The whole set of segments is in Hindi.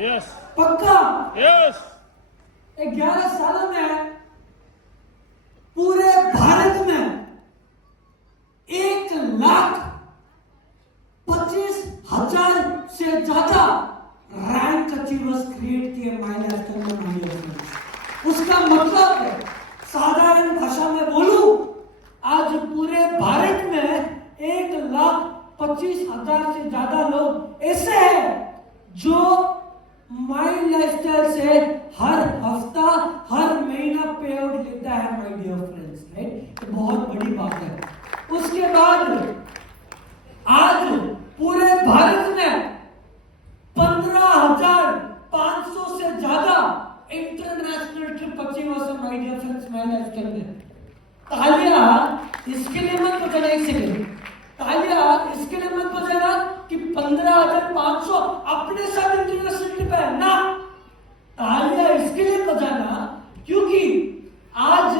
यस पक्का यस 11 सालों में पूरे भारत में 1,25,000 से ज्यादा रैंक अचीवर्स क्रिएट किए माइलस्टोन में महिला। उसका मतलब है, साधारण भाषा में बोलूं, आज पूरे भारत में 1,25,000 से ज्यादा लोग ऐसे हैं जो माई लाइफस्टाइल से हर हफ्ता हर महीना पे आउट लेता है माय डियर फ्रेंड्स, राइट? तो बहुत बड़ी बात है। उसके बाद आज पूरे भारत में 15,500 से ज्यादा इंटरनेशनल ट्रिप अचीवर्स है my dear friends my lifestyle में। तालियां इसके लिए मत बजाना, एक सेकंड, तालियां इसके लिए मत बजाना कि 15,500 अपने साथ इंटरनेशनल ट्रिप है ना। तालियां इसके लिए बजाना क्योंकि आज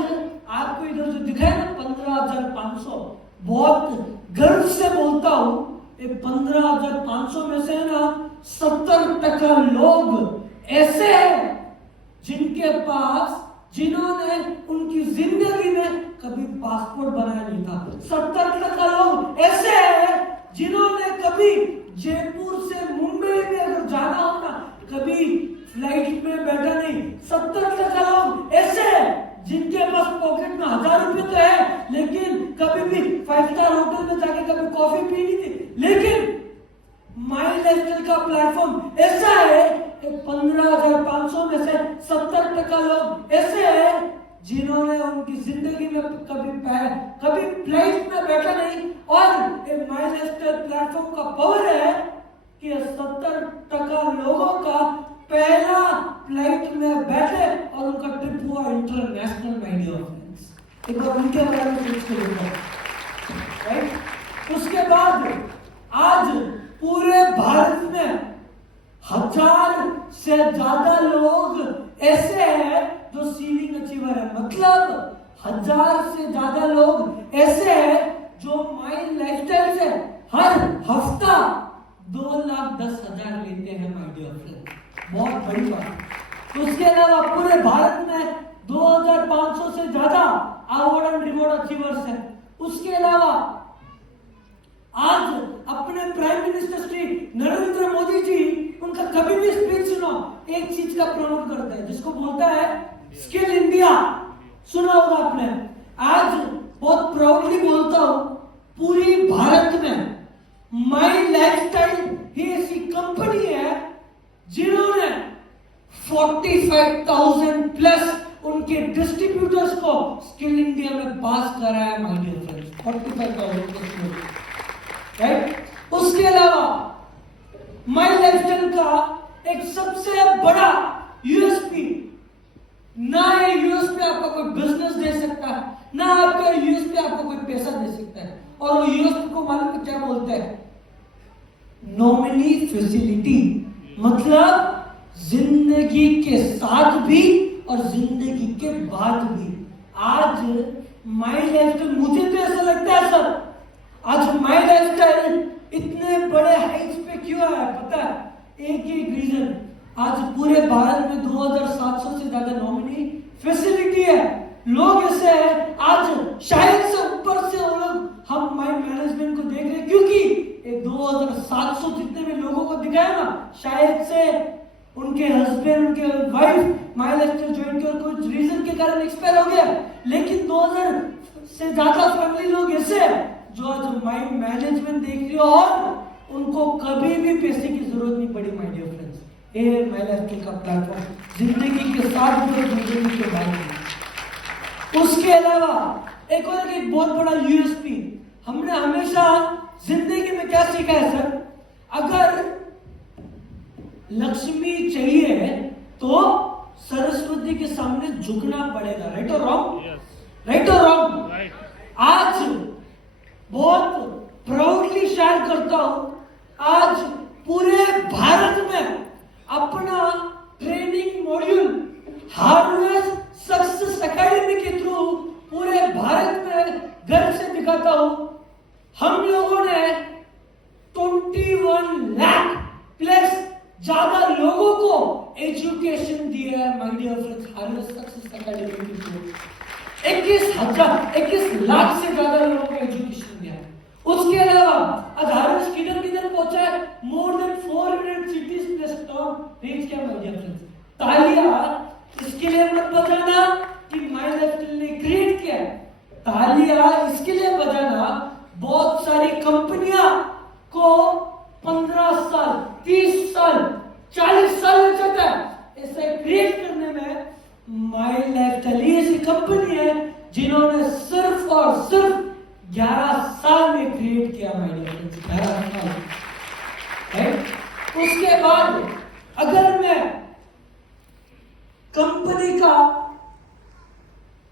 आपको इधर जो दिखा है ना 15,500, बहुत गर्व से बोलता हूं, ये 15,500 में से ना 70% लोग ऐसे हैं जिन्होंने उनकी जिंदगी में कभी पासपोर्ट बनाया नहीं था। 70% लोग ऐसे हैं जिन्होंने कभी जयपुर से मुंबई में अगर जाना हो ना, कभी फ्लाइट में बैठा नहीं। 70% लोग ऐसे हैं जिनके पास पॉकेट में 1,000 रुपए तो है, लेकिन कभी भी 5 स्टार होटल में जाके कभी कॉफी पी नहीं थी। लेकिन माई लाइफस्टाइल का प्लेटफॉर्म ऐसा है, 15,500 में से 70% लोग ऐसे हैं जिन्होंने उनकी जिंदगी में कभी फ्लाइट में बैठा नहीं। और माई लाइफस्टाइल प्लेटफॉर्म का पावर है कि 70% लोगों का पहला फ्लाइट में बैठे और उनका ट्रिप हुआ इंटरनेशनल माय डियर फ्रेंड्स। एक बार उनके बारे में सोच के देखो, राइट? उसके बाद आज पूरे भारत में 1,000 से ज्यादा लोग ऐसे हैं जो सीलिंग अचीवर है। मतलब 1,000 से ज्यादा लोग ऐसे हैं जो माई लाइफस्टाइल से हर हफ्ता 2,10,000 लेते हैं माय डियर फ्रेंड। बहुत बड़ी बात। उसके अलावा पूरे भारत में 2,500 से ज्यादा अवार्ड एंड रिवॉर्ड अचीवर्स हैं। उसके अलावा आज अपने प्राइम मिनिस्टर श्री नरेंद्र मोदी जी, उनका कभी भी स्पीच सुनो, एक चीज का प्रमोट करते हैं जिसको बोलता है स्किल इंडिया। सुना होगा आपने। आज बहुत प्राउडली बोलता हूं, पूरी भारत में माई लाइफस्टाइल ही ऐसी कंपनी है जिन्होंने 45,000 प्लस उनके डिस्ट्रीब्यूटर्स को स्किल इंडिया में पास कराया माय डियर फ्रेंड्स। 45,000, राइट? उसके अलावा माई लाइफस्टाइल का एक सबसे बड़ा यूएसपी, ना ये यूएसपी आपको कोई बिजनेस दे सकता है, ना आपका यूएसपी आपको कोई पैसा दे सकता है। और वो यूएसपी को मालूम है क्या बोलते हैं? Nominee facility. मतलब जिंदगी के साथ भी और जिंदगी के बाद भी। आज माई लाइफस्टाइल, मुझे तो ऐसा लगता है सर, आज माई लाइफस्टाइल इतने बड़े हाइट्स पे क्यों आया पता है? एक ही रीजन, आज पूरे भारत में 2,700 से ज्यादा नॉमिनी फैसिलिटी है। लोग ऐसे हैं, आज शायद से ऊपर से वो लोग हम माई मैनेजमेंट को देख रहे हैं क्योंकि 2,700 जितने भी लोगों को दिखाया ना, शायद से उनके हस्बैंड, उनके वाइफ माई लाइफस्टाइल ज्वाइन किया और कुछ रीजन के कारण एक्सपायर हो गया। लेकिन 2,000 से ज्यादा फैमिली लोग ऐसे हैं जो आज माई मैनेजमेंट देख रही हो और उनको कभी भी पैसे की जरूरत नहीं पड़ी माय डियर फ्रेंड्स। ये माई लाइफस्टाइल का प्लेटफॉर्म, जिंदगी के साथ भी और जिंदगी के बाद भी। उसके अलावा एक और एक बहुत बड़ा यूएसपी, हमने हमेशा जिंदगी में क्या सीखा है सर? अगर लक्ष्मी चाहिए तो सरस्वती के सामने झुकना पड़ेगा। राइट और रॉन्ग? राइट और रॉन्ग? आज बहुत प्राउडली शेयर करता हूं, आज पूरे भारत में अपना training module hardware success Academy के थ्रू पूरे भारत में गर्व से दिखाता हूं। हम लोगों ने 21 लाख प्लस ज्यादा लोगों को एजुकेशन दिया है my dear friends Harvest Success Academy के थ्रू। 21 लाख से ज्यादा लोगों को एजुकेशन दिया है। उसके अलावा आज हारिस किधर किधर पहुंचा है, more than 400 cities plus town reach किया माय डियर फ्रेंड्स। तालियां इसके लिए मत बजाना कि माय लाइफस्टाइल ने क्रिएट किया, तालियां इसके लिए बजाना बहुत सारी कंपनियां को 15 साल 30 साल 40 साल लग जाता है इसे क्रिएट करने में। माय लाइफस्टाइल ऐसी कंपनी है जिन्होंने सिर्फ और सिर्फ 11 साल में क्रिएट किया माय डियर फ्रेंड्स, 11 साल। उसके बाद अगर मैं कंपनी का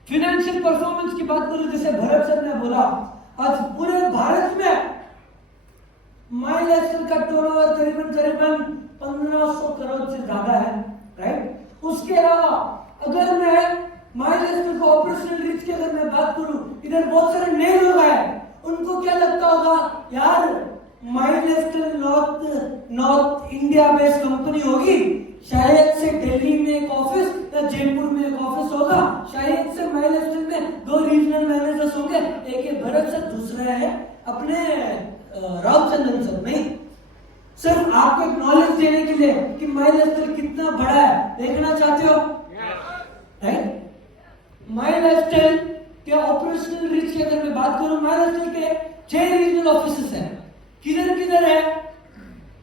फाइनेंशियल परफॉर्मेंस की बात करूं, जैसे भरत सर ने बोला, आज पूरे भारत में माय लाइफस्टाइल का टर्नओवर करीबन 1500 करोड़ से ज्यादा है, राइट। उसके अलावा अगर मैं माय लाइफस्टाइल का ऑपरेशनल रीच की अगर मैं बात करूं, इधर बहुत सारे नए लोग आए, उनको क्या लगता होगा यार my lifestyle north India based company होगी, शायद से दिल्ली में एक ऑफिस या जयपुर में एक ऑफिस होगा, शायद से माय लाइफस्टाइल में 2 रीजनल मैनेजर्स होंगे, एक है भरत सर, दूसरा है अपने रामचंद्रन सर। नहीं, सिर्फ आपको एक नॉलेज देने के लिए कि माय लाइफस्टाइल कितना बड़ा है, देखना चाहते हो, राइट। माय लाइफस्टाइल के ऑपरेशनल रीच की अगर मैं बात करूं, माय लाइफस्टाइल के 6 रीजनल ऑफिसेस हैं। किधर किधर है?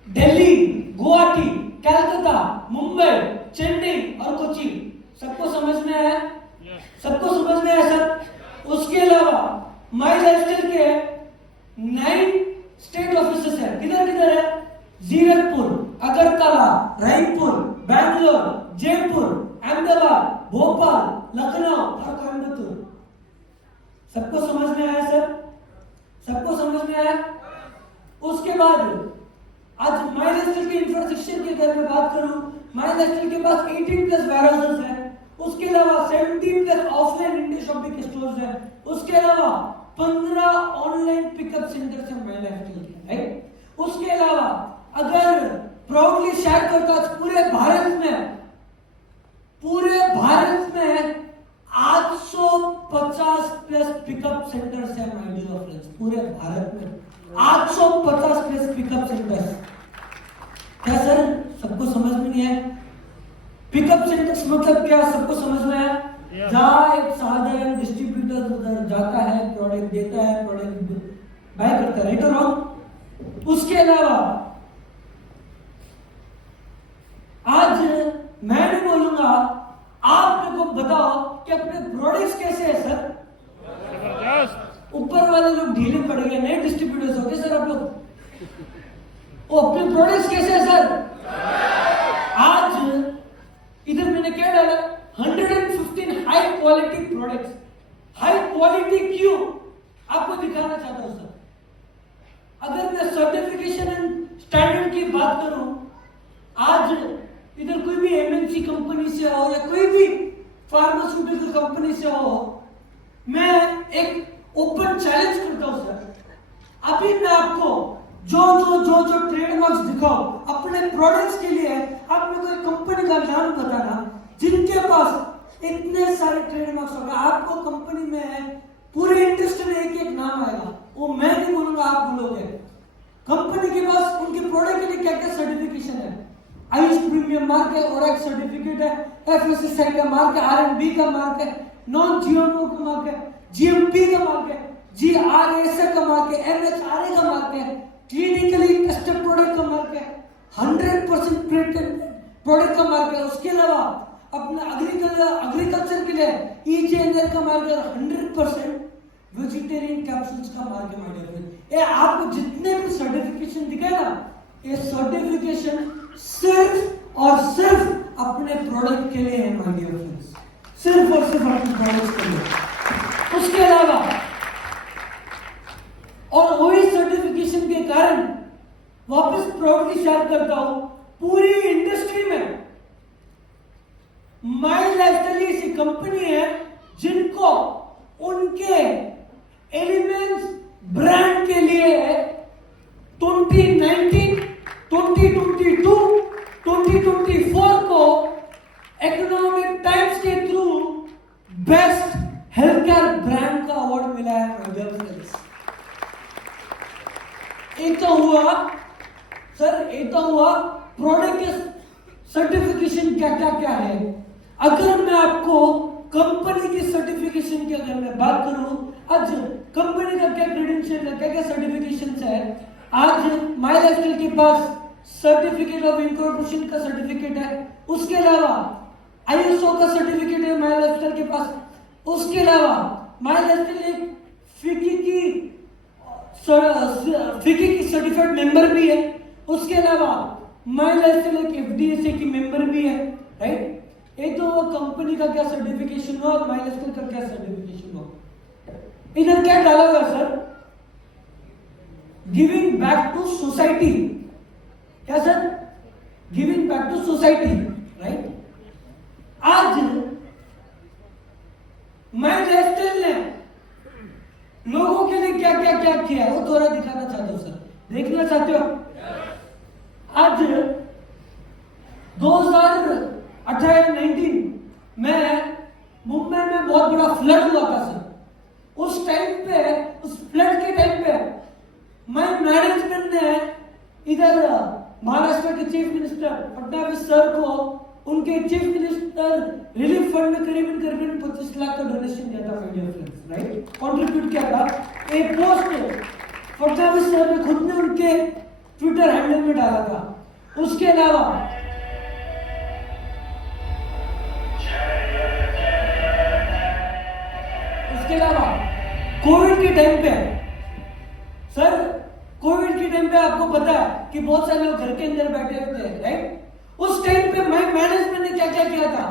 दिल्ली, गुवाहाटी, कलकत्ता, मुंबई, चेन्नई और कोची। सबको समझ में आया? सबको समझ में आया सर? उसके अलावा माय लाइफस्टाइल के 9 स्टेट ऑफिसेस है। किधर किधर है? जीरकपुर, अगरतला, रायपुर, बैंगलोर, जयपुर, अहमदाबाद, भोपाल, लखनऊ और कोयम्बतूर। सबको समझ में आया सर? सबको समझ में आया? उसके बाद आज माय लाइफस्टाइल के इंफ्रास्ट्रक्चर की अगर मैं बात करूं, माय लाइफस्टाइल के पास 18 प्लस वेयरहाउसेस है। उसके अलावा 70 plus offline India shopping stores है। उसके अलावा 15 ऑनलाइन पिकअप सेंटर्स है माय लाइफस्टाइल के, राइट। उसके अलावा अगर प्राउडली शेयर करता हूं, पूरे भारत में 850 प्लस पिकअप सेंटर्स है माय डियर फ्रेंड्स। पूरे भारत में 850 प्लस पिकअप सेंटर्स। क्या सर सबको समझ में नहीं है? पिकअप सेंटर्स मतलब क्या, सबको समझ में आया? जहां एक साधारण डिस्ट्रीब्यूटर उधर जाता है, प्रोडक्ट देता है, प्रोडक्ट बाय करता है, राइट और रॉन्ग। उसके अलावा आज मैं भी बोलूंगा, आप मेरे को बताओ कि अपने प्रोडक्ट्स कैसे है सर? ऊपर वाले लोग ढीले पड़ गए, नए डिस्ट्रीब्यूटर्स हो गए सर आप लोग। वो अपने प्रोडक्ट्स कैसे है सर? आज इधर मैंने क्या डाला? 115 high quality products. High quality क्यों? आपको दिखाना चाहता हूं सर। अगर मैं सर्टिफिकेशन एंड स्टैंडर्ड की बात करूं, आज इधर कोई भी एमएनसी कंपनी से हो या कोई भी फार्मास्यूटिकल कंपनी से हो, मैं एक ओपन चैलेंज करता हूं सर, अभी मैं आपको जो ट्रेडमार्क्स दिखाओ अपने प्रोडक्ट्स के लिए, आप मेरे को एक कंपनी का नाम बताना जिनके पास इतने सारे ट्रेडमार्क्स होंगे। आपको कंपनी में पूरे इंडस्ट्री में एक नाम आएगा, वो मैं नहीं बोलूंगा, आप बोलोगे। कंपनी के पास उनके प्रोडक्ट के लिए क्या क्या सर्टिफिकेशन है? आयुष प्रीमियम मार्क है, ओरेक्स सर्टिफिकेट है, एफएसएसआई का मार्क है, आरएनबी का मार्क है, नॉन जीएमओ का मार्क है, जीएमपी का मार्क है, जीआरएसए का मार्क है, एमएचआरए का मार्क है, क्लिनिकली टेस्टेड प्रोडक्ट का मार्क है, 100% पेटेंट प्रोडक्ट का मार्क है। उसके अलावा अपने एग्रीकल्चर के लिए ईजेएनआर का मार्क है, 100% वेजिटेरियन कैप्सूल्स का मार्क है माय डियर फ्रेंड। ये आपको जितने भी सर्टिफिकेशन दिखे ना, ये सर्टिफिकेशन सिर्फ और सिर्फ अपने प्रोडक्ट के लिए है माय डियर फ्रेंड्स, सिर्फ और सिर्फ अपने प्रोडक्ट के लिए। उसके अलावा और वही सर्टिफिकेशन के कारण वापस प्राउडली शेयर करता हूं, पूरी इंडस्ट्री में माय लाइफस्टाइल ऐसी कंपनी है जिनको उनके एलिमेंट्स ब्रांड के लिए 2019, 2022, 2024 बेस्ट हेल्थ केयर ब्रांड का अवार्ड मिला है माय डियर फ्रेंड्स। एक तो हुआ सर, एक तो हुआ प्रोडक्ट के सर्टिफिकेशन क्या है। अगर मैं आपको कंपनी की सर्टिफिकेशन की अगर मैं बात करूं, आज कंपनी का क्या क्रेडेंशियल है, क्या सर्टिफिकेशंस है। आज माय लाइफस्टाइल के पास सर्टिफिकेट ऑफ इनकॉर्पोरेशन का सर्टिफिकेट है, उसके अलावा आईएसओ का सर्टिफिकेट है माय लाइफस्टाइल के पास, उसके अलावा माय लाइफस्टाइल एक फिकी की सर्टिफाइड मेंबर भी है, उसके अलावा माय लाइफस्टाइल एक एफडीएसए की मेंबर भी है, राइट। एक तो वो कंपनी का क्या सर्टिफिकेशन हो और माय लाइफस्टाइल का क्या सर्टिफिकेशन हो। इधर क्या डाला हुआ sir, giving back to society, क्या sir, giving back to society, right. आज माय लाइफस्टाइल ने लोगों के लिए क्या किया है वो थोड़ा दिखाना चाहते हो सर, देखना चाहते हो। आज 2018-19 में मुंबई में बहुत बड़ा फ्लड हुआ था सर। उस टाइम पे, उस फ्लड के टाइम पे माय मैनेजमेंट ने इधर महाराष्ट्र के चीफ मिनिस्टर फडणवीस सर को उनके चीफ मिनिस्टर रिलीफ फंड में करीबन 25 लाख का डोनेशन दिया था my dear friends, right, contribute किया था। एक पोस्ट फडणवीस सर ने खुद ने उनके ट्विटर हैंडल में डाला था। उसके अलावा कोविड के टाइम पे सर, कोविड के टाइम पे आपको पता है कि बहुत सारे लोग घर के अंदर बैठे हुए थे, राइट। उस टाइम पे माय मैनेजमेंट ने क्या किया था,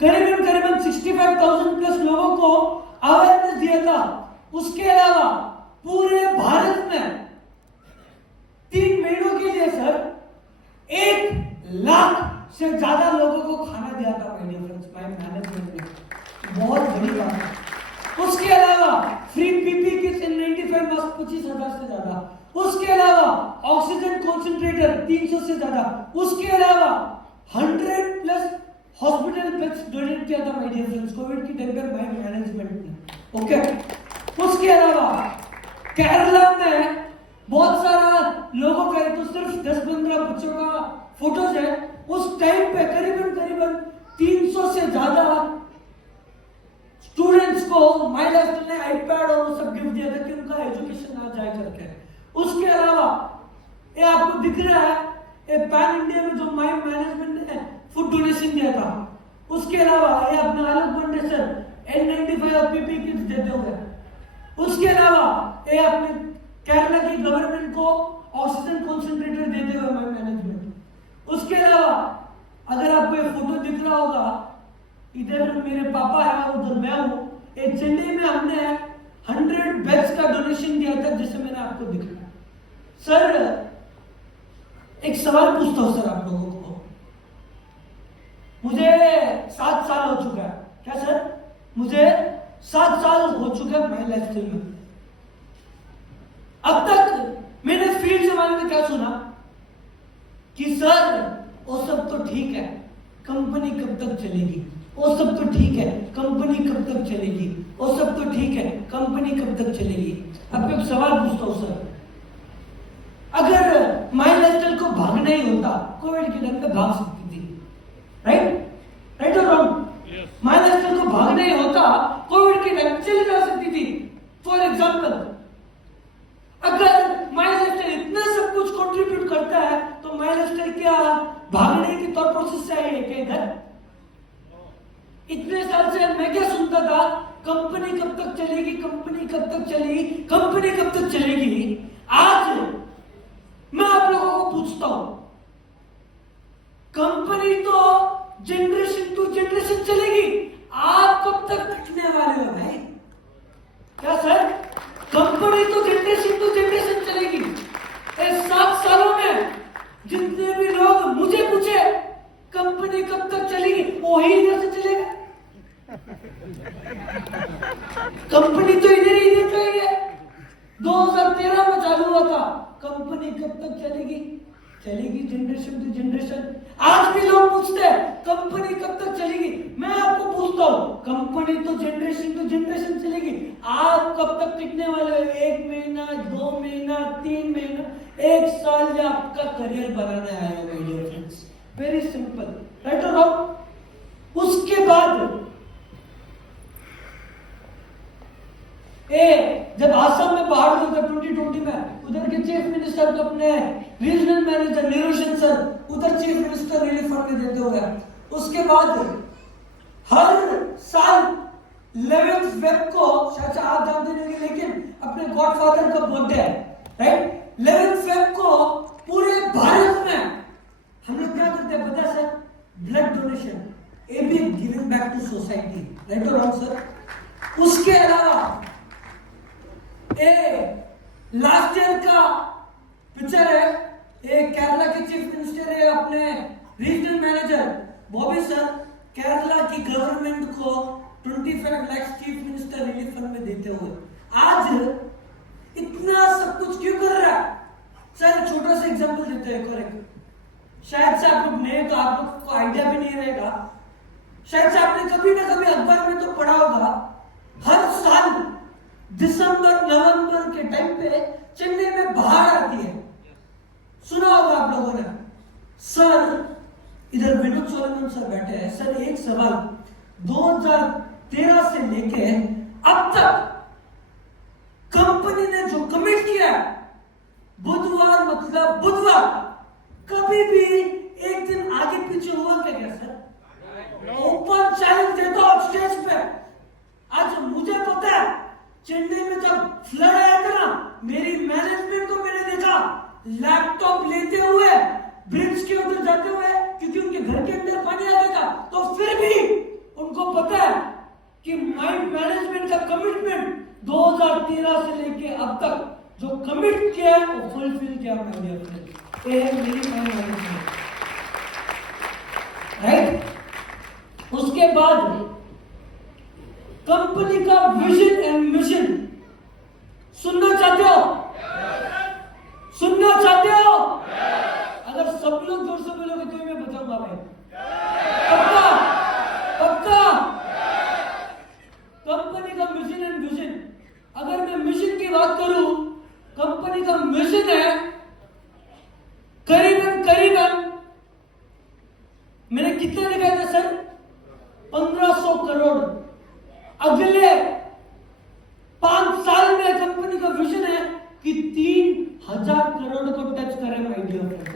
करीबन 65,000 प्लस लोगों को अवेयरनेस दिया था। उसके अलावा पूरे भारत में 3 महीनों के लिए सर 1 लाख से ज्यादा लोगों को खाना दिया था my dear friends, my management ने, बहुत बड़ी बात है। उसके अलावा free PP kits N 95 mask 25,000 से ज्यादा, उसके अलावा ऑक्सीजन कॉन्सेंट्रेटर 300 से ज्यादा, उसके अलावा 100 प्लस हॉस्पिटल बेड्स डोनेट किया था माय डियर फ्रेंड्स कोविड की टाइम पर माय मैनेजमेंट ने, ओके। उसके अलावा केरला में बहुत सारा लोगों का, तो सिर्फ 10-15 बच्चों का फोटोज है। उस टाइम पे करीबन 300 से ज्यादा स्टूडेंट्स को माय लाइफस्टाइल ने आईपैड और वो सब गिफ्ट दिया था कि उनका एजुकेशन आ जाए करके। उसके अलावा ये आपको दिख रहा है, ये पैन इंडिया में जो माय मैनेजमेंट ने फूड डोनेशन दिया था। उसके अलावा ये अपने आलोक फाउंडेशन N95 और पीपी किट्स देते हुए, उसके अलावा ये अपने केरला की गवर्नमेंट को ऑक्सीजन कॉन्सेंट्रेटर देते हुए माय मैनेजमेंट। उसके अलावा अगर आपको ये फोटो दिख रहा होगा, इधर मेरे पापा है, उधर मैं हूं। ये चेन्नई में हमने 100 बेड्स का डोनेशन दिया था, जिसे मैंने आपको दिखाया। सर एक सवाल पूछता हूं सर आप लोगों को, मुझे 7 साल हो चुका है, क्या सर, मुझे 7 साल हो चुका है माय लाइफस्टाइल में। अब तक मैंने फील्ड के बारे में क्या सुना कि सर वो सब तो ठीक है, कंपनी कब तक चलेगी, वो सब तो ठीक है, कंपनी कब तक चलेगी, वो सब तो ठीक है, कंपनी कब तक चलेगी। अब एक सवाल पूछता हूं सर, अगर माय लाइफस्टाइल को भागना ही होता, कोविड के टाइम पे भाग सकती थी, राइट और रॉन्ग। माय लाइफस्टाइल को भागना ही होता, कोविड के टाइम चली जा सकती थी। फॉर एग्जाम्पल, अगर माय लाइफस्टाइल इतना सब कुछ कंट्रीब्यूट करता है तो माय लाइफस्टाइल क्या भागने की थॉट प्रोसेस से आई है क्या इधर? इतने साल से मैं क्या सुनता था, कंपनी कब तक चलेगी, कंपनी कब तक चलेगी, कंपनी कब तक चलेगी। आज मैं आप लोगों को पूछता हूं, कंपनी तो जनरेशन टू जनरेशन चलेगी, आप कब तक टिकने वाले हो भाई, क्या सर? कंपनी तो जनरेशन टू जनरेशन चलेगी। 7 सालों में जितने भी लोग मुझे पूछे कंपनी कब तक चलेगी, वही इधर से चलेगा। कंपनी तो इधर ही चलेगी। 2013 में चालू हुआ था, कंपनी कब तक चलेगी, चलेगी जनरेशन टू जनरेशन। आज भी लोग पूछते हैं कंपनी कब तक चलेगी। मैं नहीं तो जनरेशन चलेगी। आप कब तक टिकने वाले हो? 1 महीना, 2 महीना, 3 महीना, 1 साल, या आपका करियर बनाने आए हो my dear friends. Very simple, right और रॉन्ग। उसके बाद जब आसाम में बाढ़ हुई था 2020 में, उधर के चीफ मिनिस्टर को अपने रीजनल मैनेजर निरोशन सर उधर चीफ मिनिस्टर रिलीफ फंड में देते हुए, उसके बाद हर साल 11th फेब को, शायद आप जानते नहीं, लेकिन अपने गॉडफादर का बर्थडे है, राइट? 11th फेब को पूरे भारत में हम लोग क्या करते हैं पता है sir? Blood donation, a be giving back to society, right और रॉन्ग सर? उसके अलावा लास्ट ईयर का पिक्चर है, केरला के चीफ मिनिस्टर है, अपने regional manager Bobby sir Kerala की गवर्नमेंट को 25 lakh chief minister relief fund में देते हुए आज इतना सब कुछ क्यों कर रहा है? सर छोटा सा एग्जांपल देते हैं, करेक्ट? शायद से आप लोग नए तो आप लोग को आइडिया भी नहीं रहेगा, शायद से आपने कभी ना कभी अखबार में तो पढ़ा होगा, हर साल दिसंबर नवंबर के टाइम पे चेन्नई में बाढ़ आती है, सुना होगा आप लोगों ने। सर इधर विनोद सोलमन सर बैठे हैं। सर एक सवाल, 2013 से लेके अब तक कंपनी ने जो कमिट किया है, बुधवार मतलब बुधवार, कभी भी एक दिन आगे पीछे हुआ क्या सर? ओपन चैलेंज देता हूं स्टेज पे। आज मुझे पता है चेन्नई में जब फ्लड आया था ना, मेरी मैनेजमेंट को मैंने देखा लैपटॉप लेते हुए ब्रिज के उधर जाते हुए, क्योंकि उनके घर के अंदर पानी आ गया था, तो फिर भी उनको पता है कि माई मैनेजमेंट का कमिटमेंट 2013 से लेके अब तक जो कमिट किया है वो फुलफिल किया ये है मेरी मैनेजमेंट, राइट? उसके बाद कंपनी का विजन एंड मिशन सुनना चाहते हो? सुनना चाहते हो? अगर सब लोग जोर से बोलोगे तो मैं बताऊंगा भाई, पक्का पक्का। कंपनी का मिशन एंड विजन, अगर मैं मिशन की बात करूं, कंपनी का मिशन है करीबन मैंने कितना लिखा था सर? 1500 करोड़। अगले 5 साल में कंपनी का विजन है कि 3000 करोड़ को टच करें माय डियर फ्रेंड।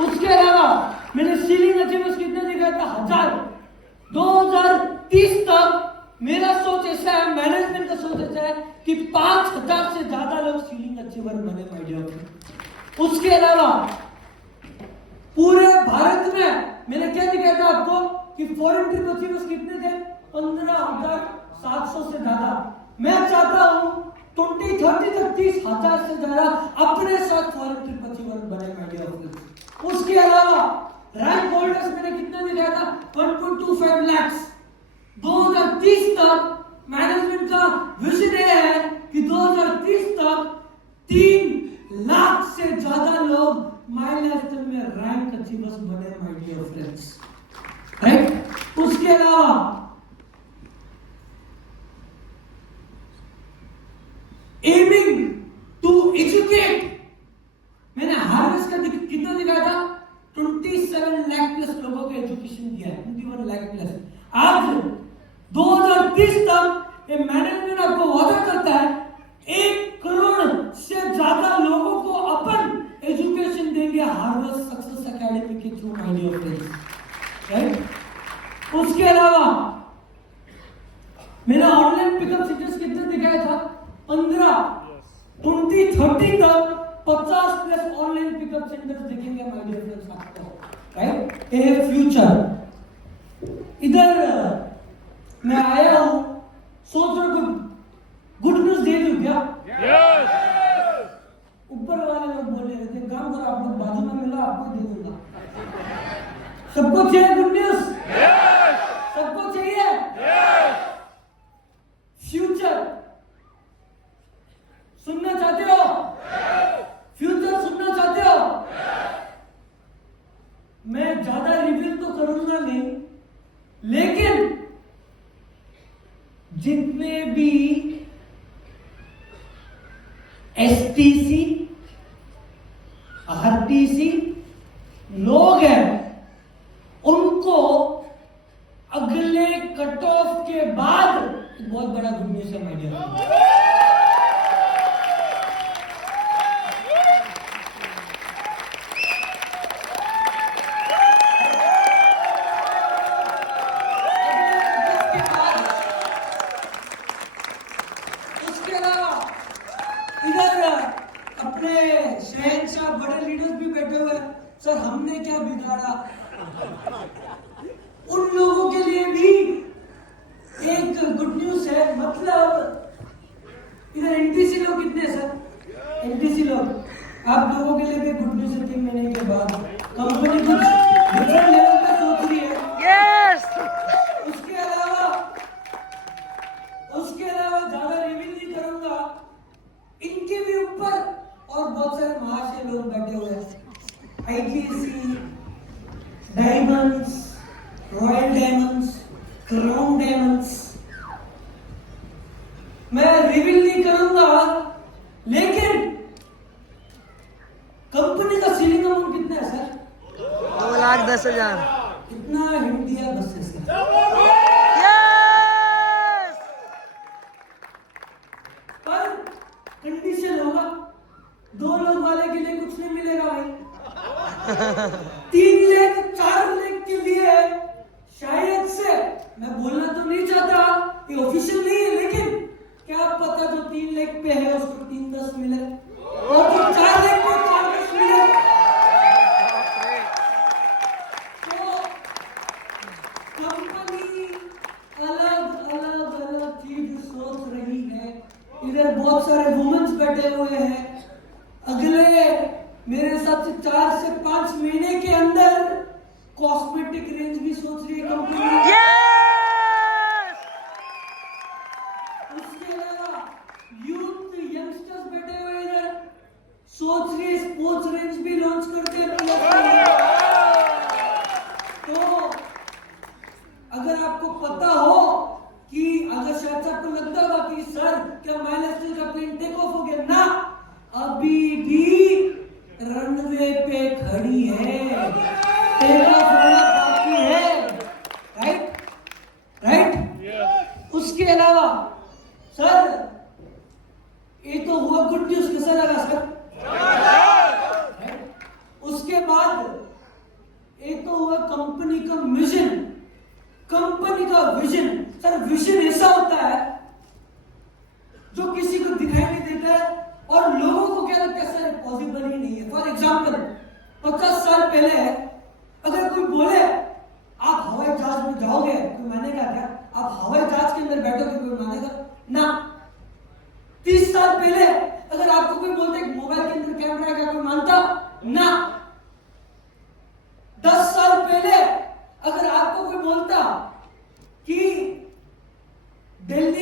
उसके अलावा मैंने सीलिंग अचीवर्स कितना दिखाया था? 1000। 2030 तक मेरा सोच ऐसा है, मैनेजमेंट का सोच ऐसा है कि 5000 से ज्यादा लोग सीलिंग अचीवर बने माय डियर फ्रेंड। उसके अलावा पूरे भारत में मैंने क्या दिखाया था आपको कि फॉरेन ट्रिप अचीवर्स कितने थे? 15,700 से ज्यादा। मैं चाहता हूं 2030 तक 30,000 से ज्यादा अपने साथ फॉरेन ट्रिप अचीवर बने माय डियर फ्रेंड्स। उसके अलावा रैंक होल्डर्स मैंने कितना दिखाया था? 1.25 लाख। 2030 तक मैनेजमेंट का विजन है कि 2030 तक 3 लाख से ज्यादा लोग माई लाइफटाइम में रैंक अचीवर्स बने माय डियर फ्रेंड्स, राइट? उसके अलावा एमिंग टू एजुकेट, मैंने हार्वेस्ट का कितना दिखाया था? 27 लाख प्लस लोगों को एजुकेशन किया है, 21 लाख प्लस। आज 2030 तक ये मैनेजमेंट आपको वादा करता है 1 करोड़ से ज्यादा लोगों को अपन एजुकेशन देंगे हार्वेस्ट सक्सेस एकेडमी के through my dear friends, right? उसके अलावा मैंने ऑनलाइन पिकअप सेंटर्स कितने दिखाया था? 15। 2030 तक 50 प्लस ऑनलाइन पिकअप सेंटर्स दिखेंगे माय डियर फ्रेंड्स आपको, राइट? ए फ्यूचर। इधर मैं आया हूं, सोच रहा हूं गुड न्यूज दे दूं क्या? ऊपर वाले लोग बोल रहे थे काम करो, आप लोग बाजू में मिला, आपको दे दूंगा। सबको चाहिए गुड न्यूज? सबको चाहिए? फ्यूचर सुनना चाहते हो? फ्यूचर सुनना चाहते हो? मैं ज्यादा रिवील तो करूंगा नहीं, लेकिन जितने भी एसटीसी, आरटीसी लोग हैं, उनको अगले कट ऑफ के बाद एक बहुत बड़ा गुड न्यूज है मीडिया। उसके अलावा इधर अपने शहंशाह बड़े लीडर्स भी बैठे हुए हैं। सर हमने क्या बिगाड़ा, उन लोगों के लिए भी एक गुड न्यूज है। मतलब इधर एनटीसी लोग कितने हैं सर? एनटीसी लोग आप लोगों के लिए भी गुड न्यूज है। 3 महीने के बाद कंपनी कुछ डिफरेंट लेवल पे सोच रही है। यस उसके अलावा ज्यादा रिवील नहीं करूंगा, इनके भी ऊपर और बहुत सारे महाशय लोग बैठे हुए हैं। ITC, diamonds, royal diamonds, crown diamonds, मैं रिवील नहीं करूंगा, लेकिन कंपनी का सीलिंग अमाउंट कितना है सर? 2,10,000। इतना इंडिया बस है सर। यस पर कंडीशन होगा, 2 लोग वाले के लिए कुछ नहीं मिलेगा भाई। 3 लाख 4 लाख के लिए शायद से, मैं बोलना तो नहीं चाहता, ये ऑफिशियल नहीं है, लेकिन क्या पता जो 3 लाख पे है उसको 3-10 मिले और जो 4 लाख पे 4-10 मिले। तो कंपनी अलग अलग चीज सोच रही है। इधर बहुत सारे वुमेन्स बैठे हुए हैं। अगले मेरे हिसाब से 4 से 5 महीने के अंदर कॉस्मेटिक रेंज भी सोच रही है कंपनी। उसके अलावा यूथ यंगस्टर्स बैठे हुए इधर सोच रही है स्पोर्ट्स रेंज भी लॉन्च करते हैं। तो अगर आपको पता हो कि अगर शायद से आपको लगता होगा कि सर क्या माइलस्टोन का प्लेन टेक ऑफ हो गया, ना, अभी भी रनवे पे खड़ी है, टेक ऑफ होना बाकी है। राइट। उसके अलावा सर ये तो हुआ गुड न्यूज, कैसा लगा सर? उसके बाद ये तो हुआ कंपनी का मिशन, कंपनी का विजन। सर विजन ऐसा होता है जो किसी को दिखाई नहीं देता है और लोगों को क्या लगता है सर पॉसिबल ही नहीं है। फॉर एग्जाम्पल 50 साल पहले अगर कोई बोले आप हवाई जहाज में जाओगे, कोई मानेगा क्या? आप हवाई जहाज के अंदर बैठोगे, कोई मानेगा ना। 30 साल पहले अगर आपको कोई बोलता है मोबाइल के अंदर कैमरा है, क्या कोई मानता? ना।